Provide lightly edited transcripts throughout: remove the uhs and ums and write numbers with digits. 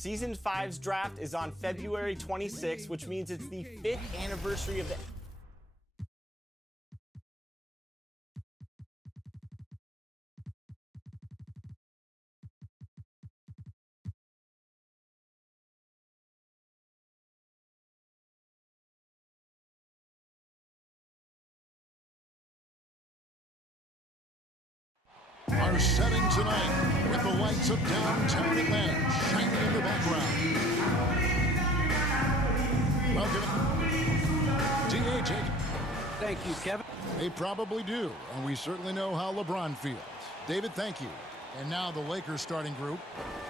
Season 5's draft is on February 26th, which means it's the 5th anniversary of the Our setting tonight with the lights of downtown Atlanta shining in the background. Welcome, D.A. Jacobs. Thank you, Kevin. They probably do, and we certainly know how LeBron feels. David, thank you. And now the Lakers starting group.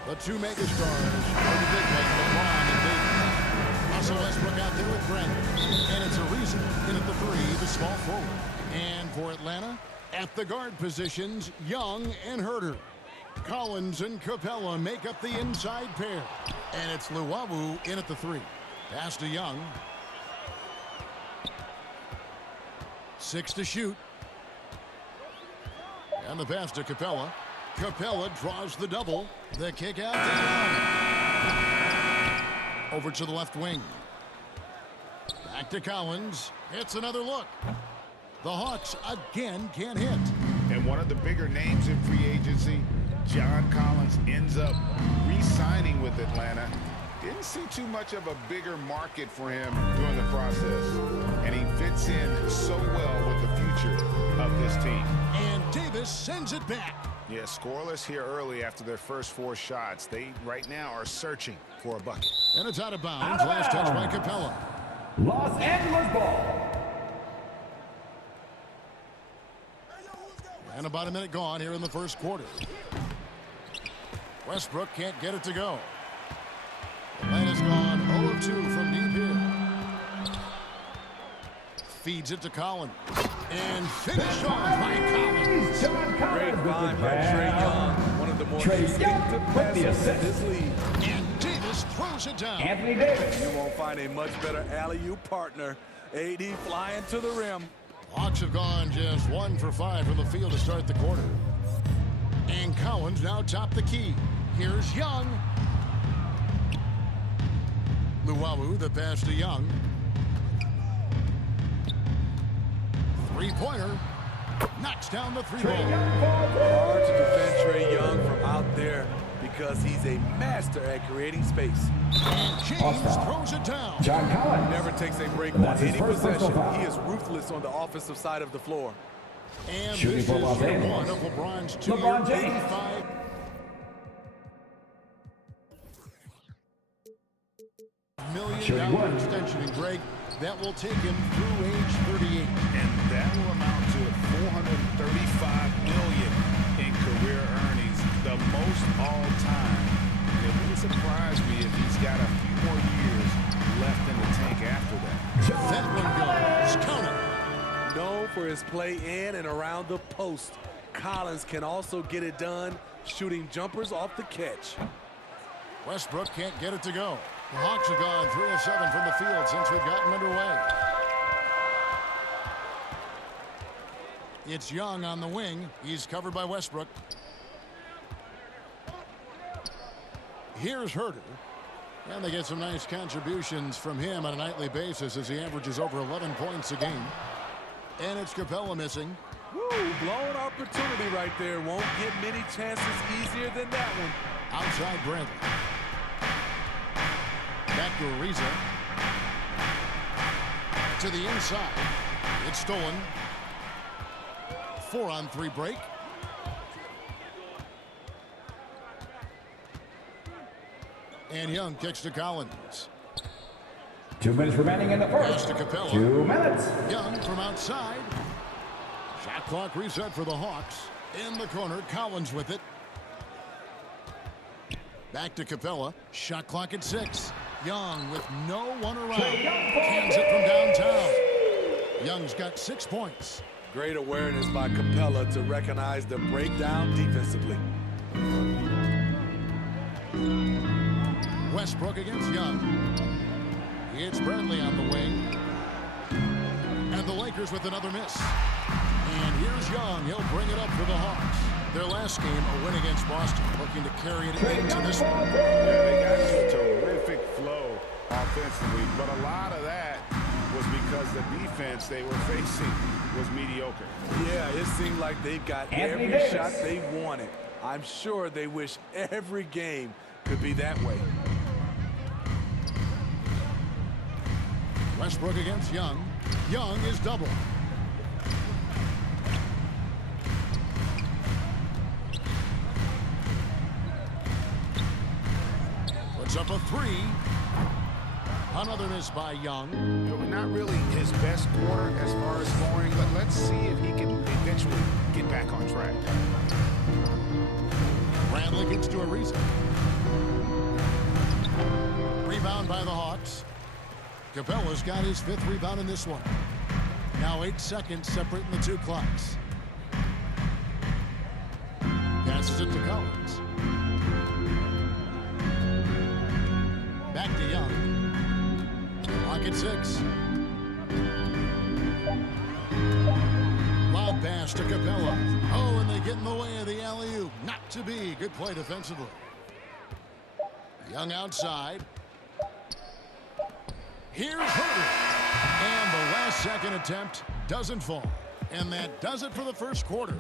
The two megastars are the big men, LeBron and David. Russell Westbrook out there with Brandon. And it's a reason in at the three, the small forward. And for Atlanta, at the guard positions, Young and Herter. Collins and Capella make up the inside pair. And it's Luwawu in at the three. Pass to Young. 6 to shoot. And the pass to Capella. Capella draws the double. The kick out to Young. Over to the left wing. Back to Collins. It's another look. The Hawks again can't hit. And one of the bigger names in free agency, John Collins, ends up re-signing with Atlanta. Didn't see too much of a bigger market for him during the process. And he fits in so well with the future of this team. And Davis sends it back. Yeah, scoreless here early after their first 4 shots. They right now are searching for a bucket. And it's out of bounds. Last touch by Capella. Los Angeles ball. And about a minute gone here in the first quarter. Westbrook can't get it to go. Atlanta's gone 0 of 2 from deep here. Feeds it to Collins. And finished off by Collins. Great find by Trae Young. One of the more distinctive passes in this league. And Davis throws it down. Anthony Davis. You won't find a much better alley-oop partner. AD flying to the rim. Hawks have gone just 1 for 5 from the field to start the quarter. And Collins now top the key. Here's Young. Luwawu, the pass to Young. Three-pointer. Knocks down the three-ball. Hard to defend Trae Young from out there because he's a master at creating space. And James throws it down. John Collins. Never takes a break That's on his any first possession. personal foul. He is ruthless on the offensive side of the floor. And Shooting this for is Los year Angeles. 1 of LeBron's LeBron 2-year, James. $85 million extension. And Greg, that will take him through age 38. And that will amount to $435 million in career earnings, the most all time. It wouldn't surprise me if he's got a few more years left in the tank after that. That one goes. Count it. Known for his play in and around the post, Collins can also get it done shooting jumpers off the catch. Westbrook can't get it to go. The Hawks have gone 3 of 7 from the field since we've gotten underway. It's Young on the wing. He's covered by Westbrook. Here's Herter. And they get some nice contributions from him on a nightly basis as he averages over 11 points a game. And it's Capella missing. Woo, blown opportunity right there. Won't get many chances easier than that one. Outside Bradley. Back to Ariza. To the inside. It's stolen. 4-on-3 break. And Young kicks to Collins. 2 minutes remaining in the Pass first. to Capella. 2 minutes. Young from outside. Shot clock reset for the Hawks. In the corner, Collins with it. Back to Capella. Shot clock at 6. Young with no one around. Cans it from downtown. Young's got 6 points. Great awareness by Capella to recognize the breakdown defensively. Westbrook against Young. It's Bradley on the wing. And the Lakers with another miss. And here's Young. He'll bring it up for the Hawks. Their last game, a win against Boston, looking to carry it into this one. Yeah, they got to a terrific flow offensively, but a lot of that was because the defense they were facing was mediocre. Yeah, it seemed like they got Anthony every Davis. shot they wanted. I'm sure they wish every game could be that way. Westbrook against Young. Young is double. Puts up a three. Another miss by Young. You know, not really his best quarter as far as scoring, but let's see if he can eventually get back on track. Bradley gets to Ariza. Rebound by the Hawks. Capella's got his 5th rebound in this one. Now 8 seconds separating the two clocks. Passes it to Collins. Back to Young. Clock at 6. Lob pass to Capella. Oh, and they get in the way of the alley-oop. Not to be. Good play defensively. Young outside. Here's Herter. And the last second attempt doesn't fall. And that does it for the first quarter.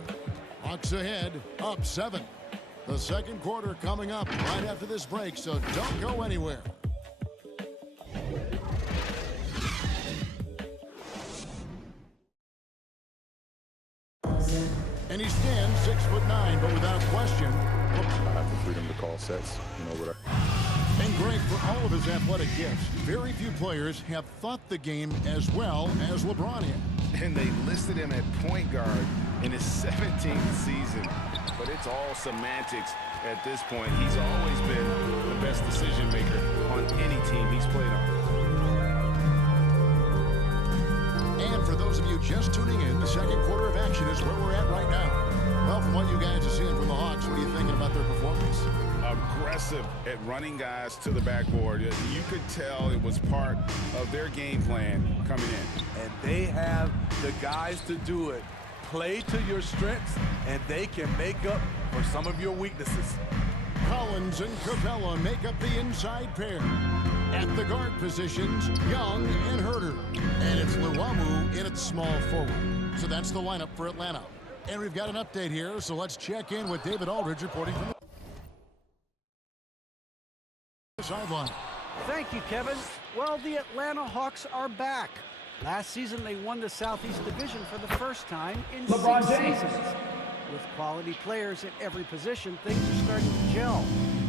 Hawks ahead, up 7. The second quarter coming up right after this break, so don't go anywhere. And he stands 6'9", but without question. I have the freedom to call sets, And Greg, for all of his athletic gifts, very few players have thought the game as well as LeBron had. And they listed him at point guard in his 17th season. But it's all semantics at this point. He's always been the best decision maker on any team he's played on. And for those of you just tuning in, the second quarter of action is where we're at right now. Well, from what you guys are seeing from the Hawks, what are you thinking about their performance? Aggressive at running guys to the backboard. You could tell it was part of their game plan coming in. And they have the guys to do it. Play to your strengths, and they can make up for some of your weaknesses. Collins and Capella make up the inside pair. At the guard positions, Young and Herter. And it's Luwawu in its small forward. So that's the lineup for Atlanta. And we've got an update here, so let's check in with David Aldridge reporting from the sideline. Thank you, Kevin. Well, the Atlanta Hawks are back. Last season, they won the Southeast Division for the first time in LeBron 6 James. seasons. With quality players at every position, things are starting to gel.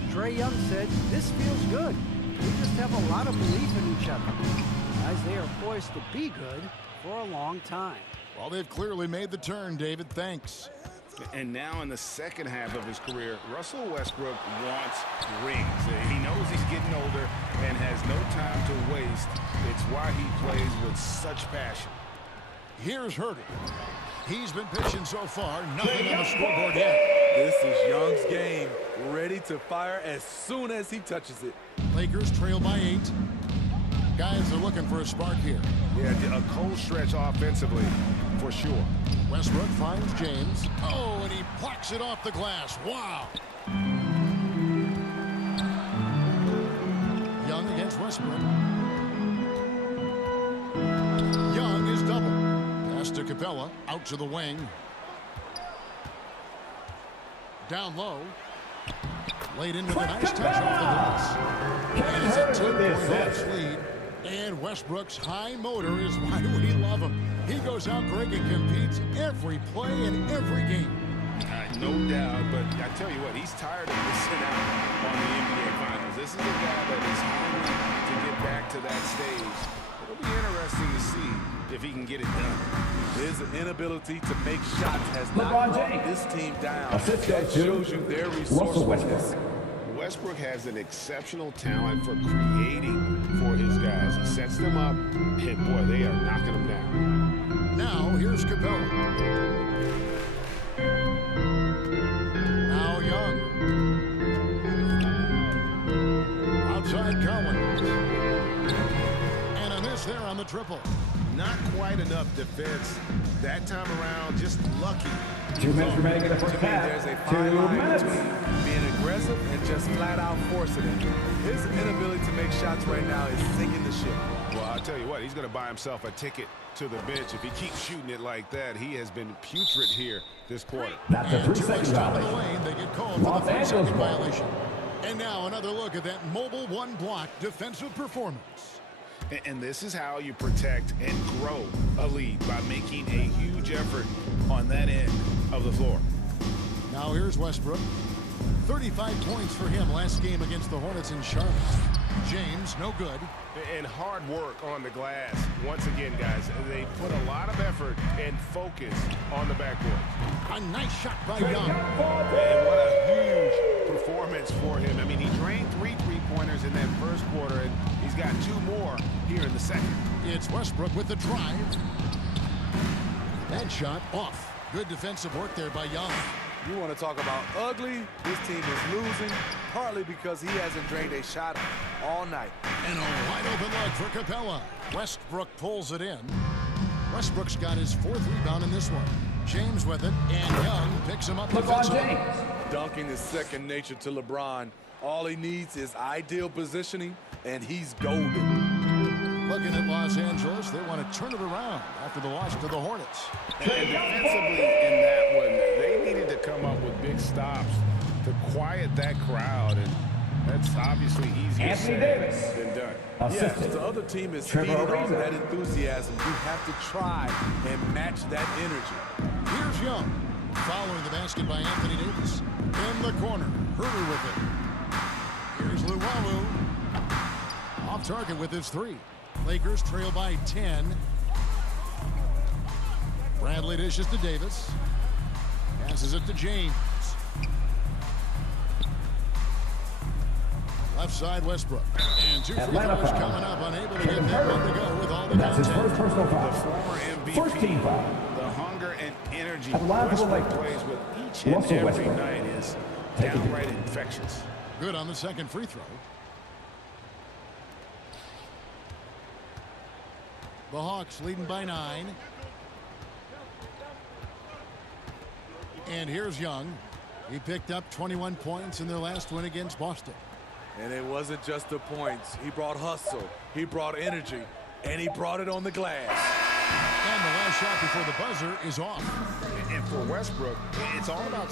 Trae Young said, "This feels good. We just have a lot of belief in each other." Guys, they are poised to be good for a long time. Well, they've clearly made the turn, David. Thanks. And now in the second half of his career, Russell Westbrook wants rings. He knows he's getting older and has no time to waste. It's why he plays with such passion. Here's Herter. He's been pitching so far, nothing on the scoreboard yet. This is Young's game, ready to fire as soon as he touches it. Lakers trail by 8. Guys are looking for a spark here. Yeah, a cold stretch offensively, for sure. Westbrook finds James. Oh, and he plucks it off the glass. Wow. Young against Westbrook. Young is double. Pass to Capella. Out to the wing. Down low. Laid in with a nice touch off the glass. And it's a 10-point lead. And Westbrook's high motor is why we love him. He goes out, Greg, and competes every play in every game. No doubt, but I tell you what, he's tired of missing out on the NBA Finals. This is a guy that is hungry to get back to that stage. It'll be interesting to see if he can get it done. His inability to make shots has LeBron not brought James. this team down. Assist That goes to shows you their Russell resourcefulness. Westbrook has an exceptional talent for creating for his guys. He sets them up, and boy, they are knocking them down. Now, here's Capella. Now Young. Outside Collins. And a miss there on the triple. Not quite enough defense that time around, just lucky. 2 minutes remaining in the first To me, half. there's a 2 fine line minutes. between being aggressive and just flat out forcing it. His inability to make shots right now is sinking the ship. Well, I'll tell you what, he's going to buy himself a ticket to the bench. If he keeps shooting it like that, he has been putrid here this quarter. That's a And 2 3-second top of the violation. lane, they get called for Los the 3-second Angeles ball. violation. And now another look at that mobile one-block defensive performance. And this is how you protect and grow a lead, by making a huge effort on that end of the floor. Now here's Westbrook. 35 points for him last game against the Hornets in Charlotte. James, no good. And hard work on the glass. Once again, guys, they put a lot of effort and focus on the backboard. A nice shot by Young. And what a huge performance for him. I mean, he drained 3 three-pointers in that first quarter, and he's got 2 more here in the second. It's Westbrook with the drive. That shot off. Good defensive work there by Young. You want to talk about ugly? This team is losing, partly because he hasn't drained a shot all night. And a wide open look for Capella. Westbrook pulls it in. Westbrook's got his 4th rebound in this one. James with it, and Young picks him up LeBron defensively. James. Dunking is second nature to LeBron. All he needs is ideal positioning, and he's golden. Looking at Los Angeles, they want to turn it around after the loss to the Hornets. And defensively in that one, they needed to come up with big stops to quiet that crowd, and that's obviously easier Anthony said Davis. than done. Yes, Assistant. the other team is Trevor feeding off Ariza. that enthusiasm. You have to try and match that energy. Here's Young. Following the basket by Anthony Davis. In the corner, Herter with it. Here's Luwawu. Off target with his 3. Lakers trail by 10. Bradley dishes to Davis. Passes it to James. Left side Westbrook. And 2 free Atlanta throws foul. coming up. Unable to get that one to go with all the That's his contact. first personal The foul. former MVP, First team foul. the hunger and energy At the line for the Westbrook Lakers. plays with each and Russell every Westbrook. night is Take it. downright infectious. Good on the second free throw. The Hawks leading by 9. And here's Young. He picked up 21 points in their last win against Boston. And it wasn't just the points. He brought hustle, he brought energy, and he brought it on the glass. And the last shot before the buzzer is off. And for Westbrook, it's all about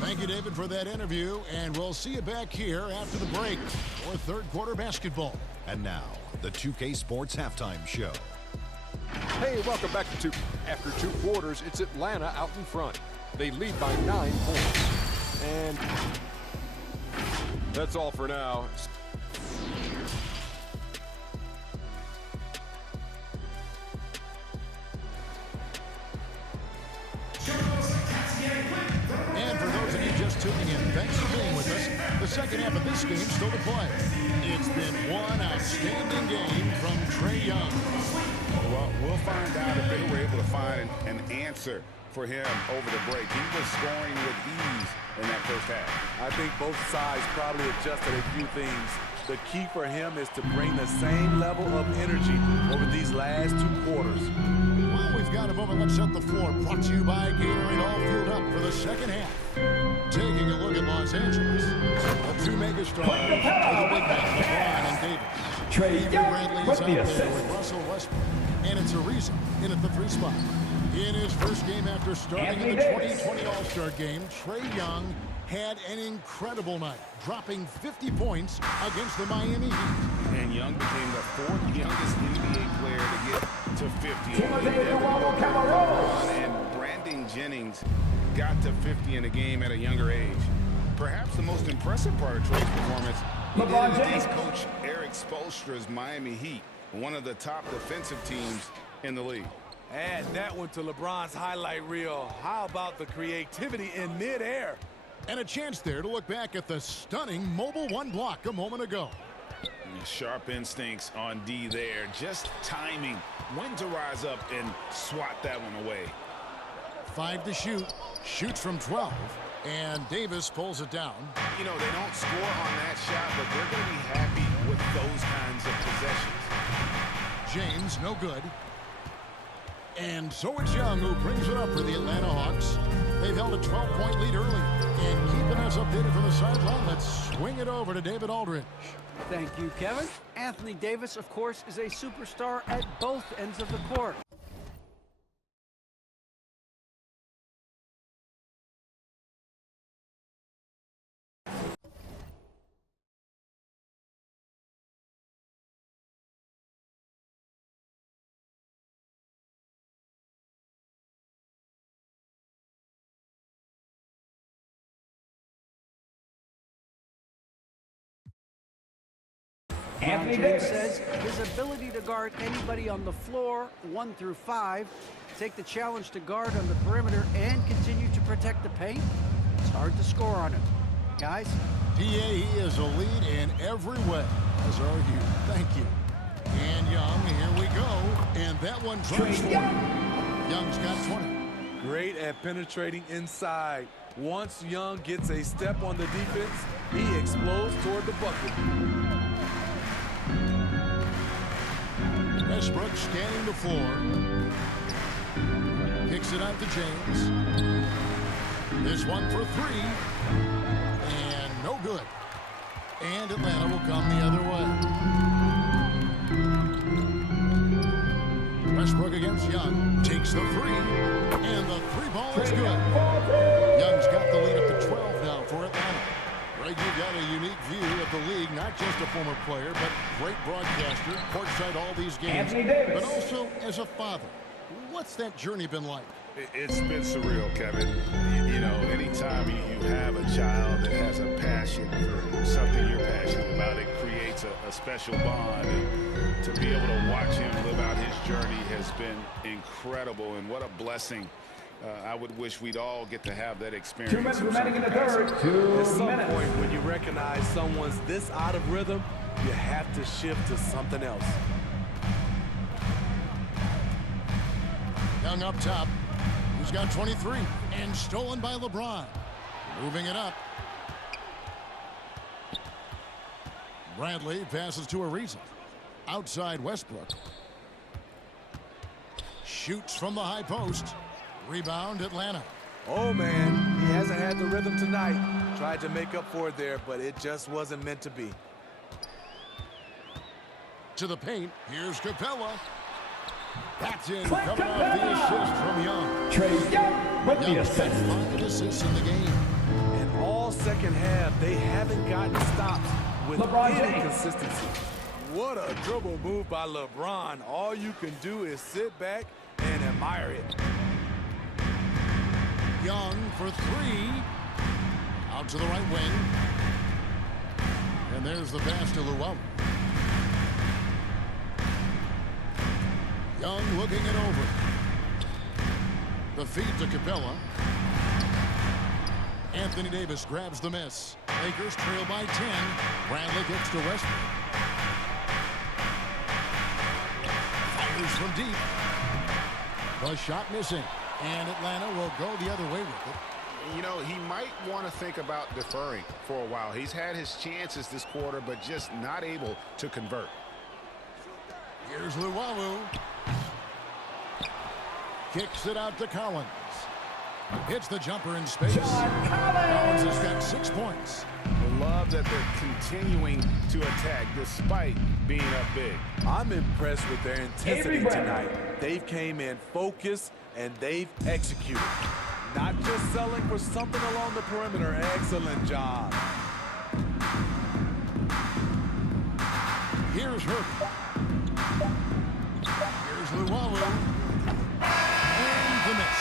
Thank you, David, for that interview. And we'll see you back here after the break for 3rd quarter basketball. And now, the 2K Sports Halftime Show. Hey, welcome back to After 2 quarters, it's Atlanta out in front. They lead by 9 points. And that's all for now. And for those of you just tuning in, thanks for being with us. The second half of this game still to play. It's been one outstanding game from Trae Young. Well, we'll find out if they were able to find an answer for him over the break. He was scoring with ease in that first half. I think both sides probably adjusted a few things. The key for him is to bring the same level of energy over these last 2 quarters. Well, we've got a moment. Let's set the floor. Brought to you by Gatorade, all fueled up for the second half. Taking a look at Los Angeles. The 2 megastars are the big men, LeBron and Davis. Trae Avery Young Bradley with is out the there assist. with Russell Westbrook. And it's Ariza in at the 3 spot. In his first game after starting Anthony in the Davis. 2020 All-Star game, Trae Young had an incredible night, dropping 50 points against the Miami Heat. And Young became the 4th youngest NBA player to get to 50. Only Timothy Devin Luwawu Booker, Camaros. LeBron, and Brandon Jennings got to 50 in a game at a younger age. Perhaps the most impressive part of Trae's performance, he did LeBron it against James. Coach Eric Spoelstra's Miami Heat, one of the top defensive teams in the league. Add that one to LeBron's highlight reel. How about the creativity in midair? And a chance there to look back at the stunning mobile one block a moment ago. Sharp instincts on D there, just timing when to rise up and swat that one away. 5 to shoot, shoots from 12, and Davis pulls it down. You know, they don't score on that shot, but they're going to be happy with those kinds of possessions. James, no good. And so it's Young who brings it up for the Atlanta Hawks. They've held a 12-point lead early. And keeping us updated from the sideline, let's swing it over to David Aldridge. Thank you, Kevin. Anthony Davis, of course, is a superstar at both ends of the court. Anthony James Davis. says his ability to guard anybody on the floor, 1 through 5, take the challenge to guard on the perimeter, and continue to protect the paint, it's hard to score on him. Guys? DA is a lead in every way, as are you. Thank you. And Young, here we go. And that one drops for him. Young's got 20. Great at penetrating inside. Once Young gets a step on the defense, he explodes toward the bucket. Westbrook scanning the floor. Kicks it out to James. This one for 3. And no good. And Atlanta will come the other way. Westbrook against Young. Takes the 3. And the 3-ball is good. Young's got the lead up to 12 now for Atlanta. Greg, you've got a unique view of the league, not just a former player, but great broadcaster, courtside all these games, but also as a father. What's that journey been like? It's been surreal, Kevin. You know, anytime you have a child that has a passion for something you're passionate about, it creates a special bond. And to be able to watch him live out his journey has been incredible, and what a blessing. I would wish we'd all get to have that experience. 2 minutes remaining in the third. 2 At some minutes. point, when you recognize someone's this out of rhythm, you have to shift to something else. Young up top. He's got 23. And stolen by LeBron. Moving it up. Bradley passes to Ariza. Outside Westbrook. Shoots from the high post. Rebound Atlanta. Oh, man, he hasn't had the rhythm tonight. Tried to make up for it there, but it just wasn't meant to be. To the paint. Here's Capella. That's in. Coming off the assist from Young. Trae Young with the Young's got assist. 5 assists in the game. In all second half, they haven't gotten stops with LeBron any James. consistency. What a dribble move by LeBron. All you can do is sit back and admire it. Young for 3. Out to the right wing. And there's the pass to Luau. Young looking it over. The feed to Capella. Anthony Davis grabs the miss. Lakers trail by 10. Bradley kicks to Westbrook. Fires from deep. The shot missing. And Atlanta will go the other way with it. You know, he might want to think about deferring for a while. He's had his chances this quarter, but just not able to convert. Here's Luau. Kicks it out to Collins. Hits the jumper in space. Collins has got 6 points. I love that they're continuing to attack despite being up big. I'm impressed with their intensity tonight. They've came in focused and they've executed. Not just selling for something along the perimeter. Excellent job. Here's Herbert. Here's Luau. And the miss.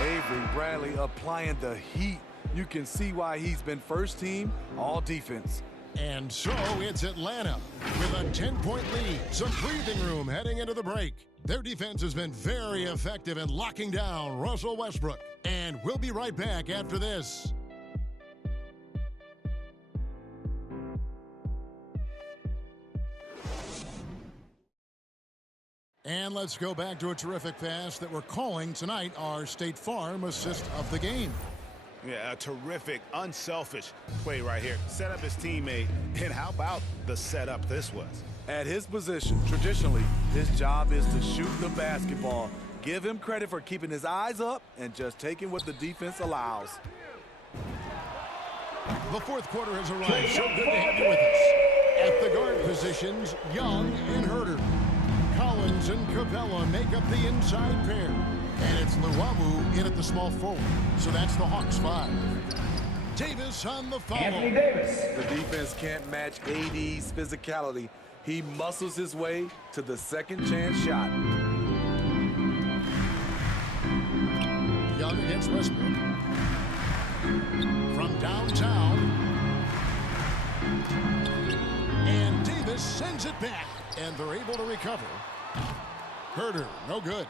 Avery Bradley applying the heat. You can see why he's been first team all defense. And so it's Atlanta with a 10-point lead. Some breathing room heading into the break. Their defense has been very effective in locking down Russell Westbrook. And we'll be right back after this. And let's go back to a terrific pass that we're calling tonight our State Farm assist of the game. Yeah, a terrific, unselfish play right here. Set up his teammate, and how about the setup this was? At his position, traditionally, his job is to shoot the basketball. Give him credit for keeping his eyes up and just taking what the defense allows. The fourth quarter has arrived. So good to have you with us. At the guard positions, Young and Herter. Collins and Capella make up the inside pair. And it's Luwawu in at the small forward. So that's the Hawks 5. Davis on the foul. Anthony Davis. The defense can't match AD's physicality. He muscles his way to the second chance shot. Young against Westbrook. From downtown. And Davis sends it back. And they're able to recover. Herter, no good.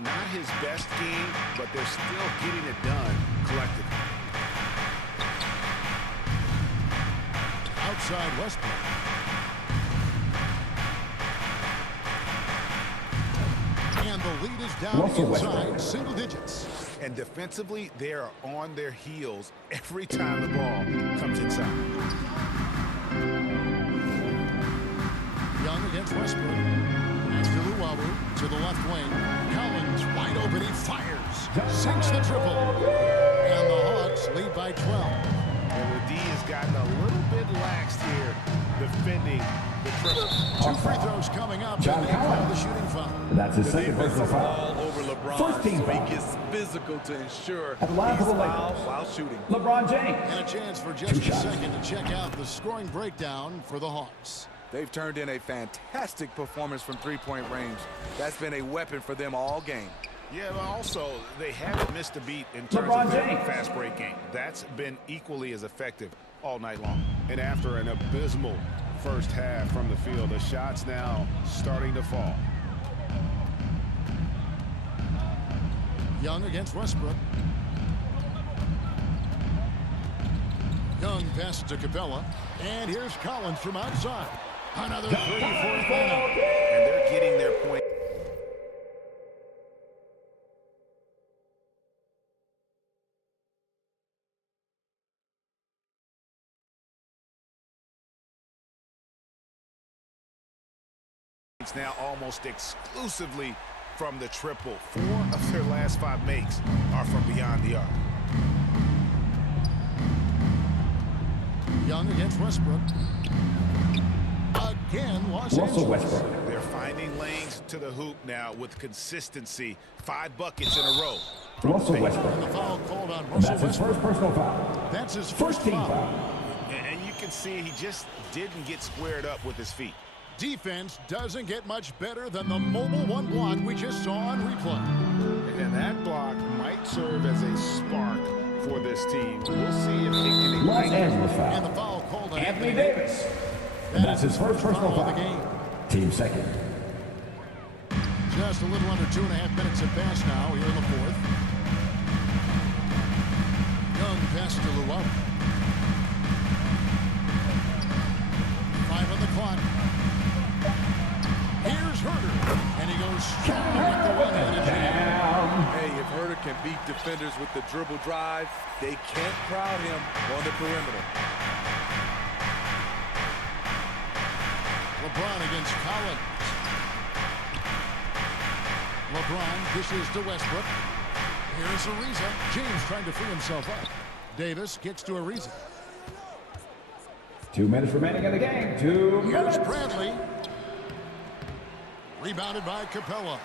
Not his best game, but they're still getting it done collectively. Outside Westbrook. And the lead is down inside single digits. And defensively, they are on their heels every time the ball comes inside. Young against Westbrook. Pass to Luwawu to the left wing. Collins wide open. He fires. Sinks the triple. And the Hawks lead by 12. And the D has gotten a little bit laxed here defending the triple. 2 free throws coming up. And they call the shooting foul. That's his The second defense personal is foul. all over LeBron, First team so foul. he gets physical to ensure At the line for he's the fouled Lakers. while shooting. LeBron James. And a chance for just a second to check out the scoring breakdown for the Hawks. They've turned in a fantastic performance from three-point range. That's been a weapon for them all game. Yeah, but also, they haven't missed a beat in terms LeBron of their James. fast break game. That's been equally as effective all night long. And after an abysmal first half from the field, the shots now starting to fall. Young against Westbrook. Young passes to Capella. And here's Collins from outside. Another 34th minute. And they're getting their point. It's now almost exclusively from the triple. 4 of their last 5 makes are from beyond the arc. Young against Westbrook. Again, Russell Angeles. Westbrook. They're finding lanes to the hoop now with consistency. 5 buckets in a row. Russell And Westbrook. the foul called on Russell That's his Westbrook. first personal foul. That's his First first team foul. foul. And you can see he just didn't get squared up with his feet. Defense doesn't get much better than the mobile one block we just saw on replay. And that block might serve as a spark for this team. We'll see if they can Los ignite. Angeles And the foul. foul called on Anthony Davis. That That's is his first personal foul of foul. the game. Team second. Just a little under 2.5 minutes have passed now here in the fourth. Young pass to Luwawu. 5 on the clock. Here's Herter. And he goes strong with the one-handed jam. Hey, if Herter can beat defenders with the dribble drive, they can't crowd him on the perimeter. LeBron against Collins. LeBron dishes to Westbrook. Here's Ariza. James trying to free himself up. Davis kicks to Ariza. 2 minutes remaining in the game. 2 Here's minutes. Bradley. Rebounded by Capella.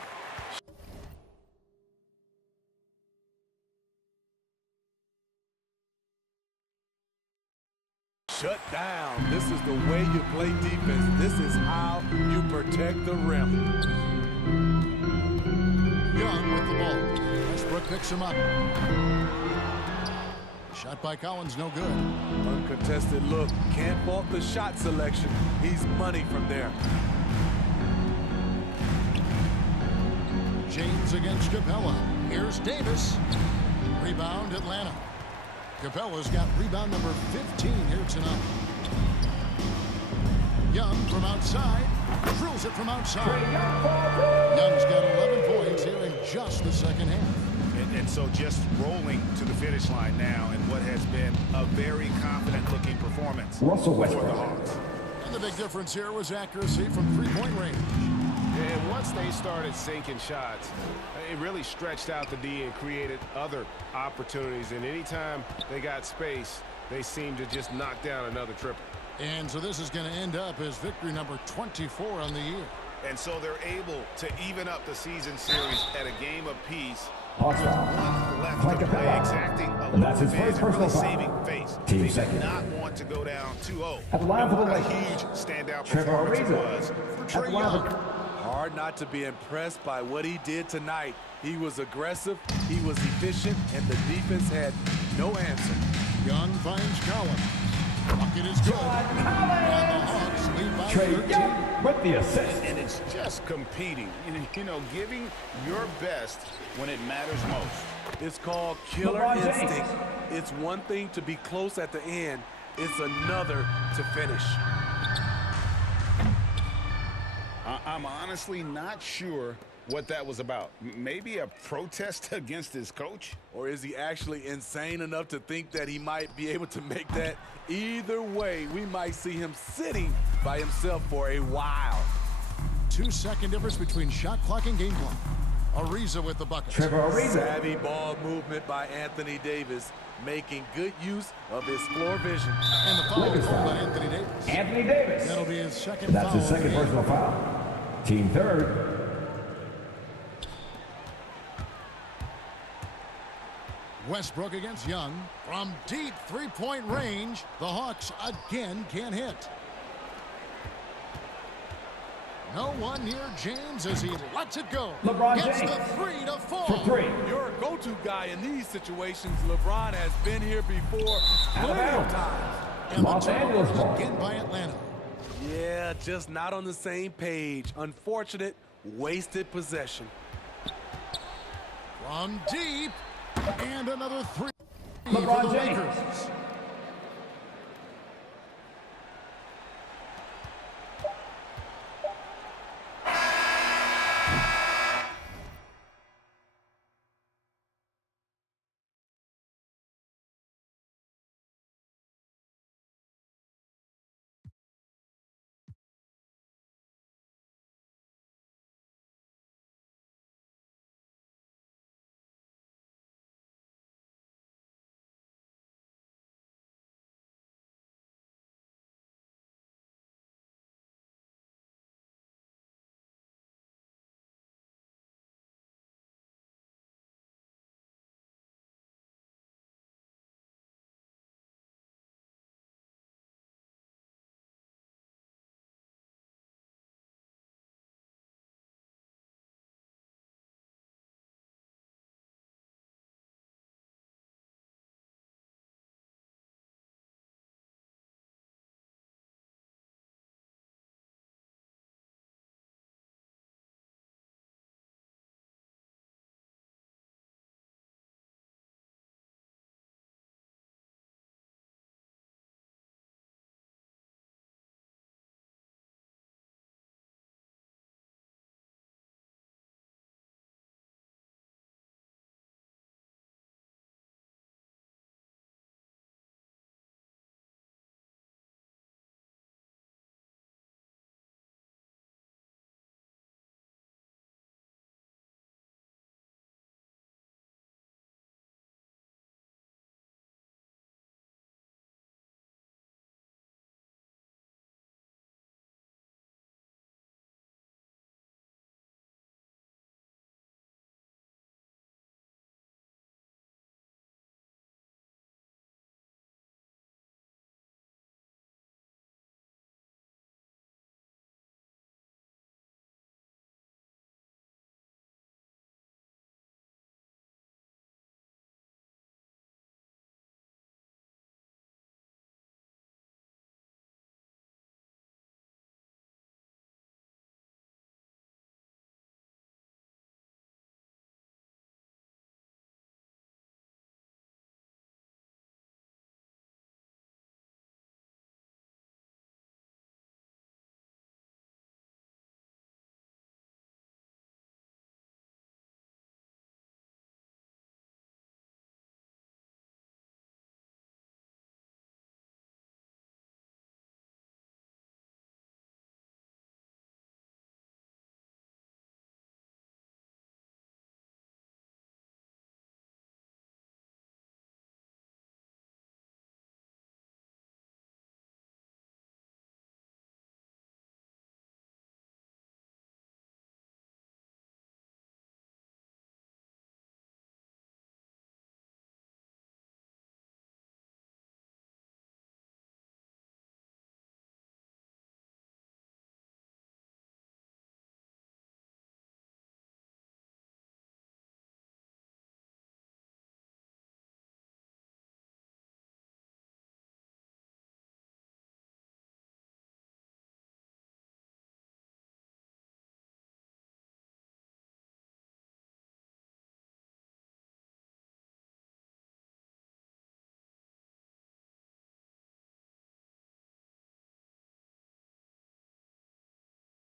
Shut down. This is the way you play defense. This is how you protect the rim. Young with the ball. Westbrook picks him up. Shot by Collins, no good. Uncontested look. Can't fault the shot selection. He's money from there. James against Capella. Here's Davis. Rebound, Atlanta. Capella's got rebound number 15 here tonight. Young from outside. Drills it from outside. Young's got 11 points here in just the second half. And so just rolling to the finish line now in what has been a very confident-looking performance Russell for Westbrook. the Hawks. And the big difference here was accuracy from three-point range. And once they started sinking shots, it really stretched out the D and created other opportunities. And anytime they got space, they seemed to just knock down another triple. And so this is going to end up as victory number 24 on the year. And so they're able to even up the season series at a game apiece. Hawks With foul. one left Flank to of play, foul. exacting a And little that's his advantage first and really personal saving foul. face. Team They second. did not want to go down 2-0. At the line for the What a Lakers. huge standout Trevor performance it Ariza. was for At Trae the line Young. for Hard not to be impressed by what he did tonight. He was aggressive, he was efficient, and the defense had no answer. Young finds Collins. Bucket is good. And the Hawks lead by Trae 13. Young with the assist. And it's just competing, you know, giving your best when it matters most. It's called killer LeBron James. instinct. It's one thing to be close at the end. It's another to finish. I'm honestly not sure what that was about. Maybe a protest against his coach? Or is he actually insane enough to think that he might be able to make that? Either way, we might see him sitting by himself for a while. 2-second difference between shot clock and game clock. Ariza with the bucket. Trevor Ariza. Savvy ball movement by Anthony Davis, making good use of his floor vision. And the foul Lakers called foul. on Anthony Davis. Anthony Davis. That'll be his second That's foul. his second of the game. personal foul. Team third. Westbrook against Young. From deep three-point range, the Hawks again can't hit. No one near James as he lets it go. LeBron Gets James. the 3 to fall. For three. Your go-to guy in these situations, LeBron, has been here before Out of plenty of bounds. times. And the Los Angeles turnover ball. again by Atlanta. Yeah, just not on the same page. Unfortunate, wasted possession. From deep. And another 3 LeBron for the James. Lakers.